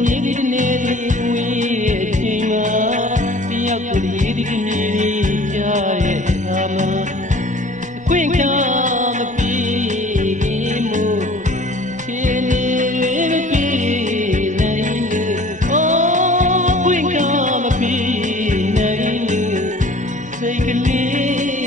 မြေဒီနေဒီဝေးရဲ့ချိန်မှာတယောက်ကလေးဒီမြေဒီကြားရဲ့အခါမှာအခွင့်ခံမပြီးမို့ခြေနေတွေမပြီးနိုင်လို့အခွင့်ခံမပြီးနိုင်လို့စိတ်ကလေး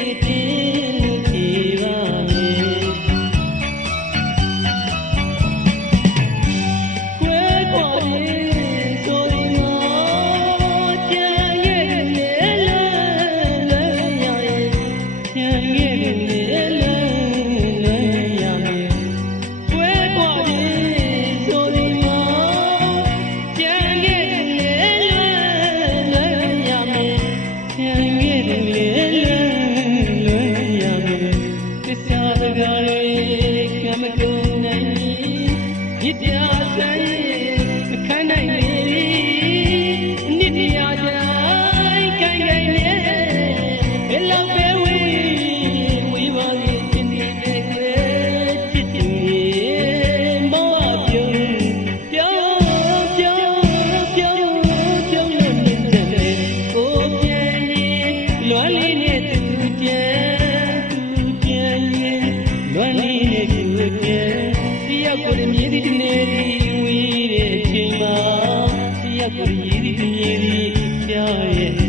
တစ်ပြဲတယောက်ကိုလည်းမြည်သည့်တနေ့ဒီဝီးတဲ့ချိန်မှာတယောက်ကိုလည်းရည်သည့်တနေ့ဒီကြားရဲ့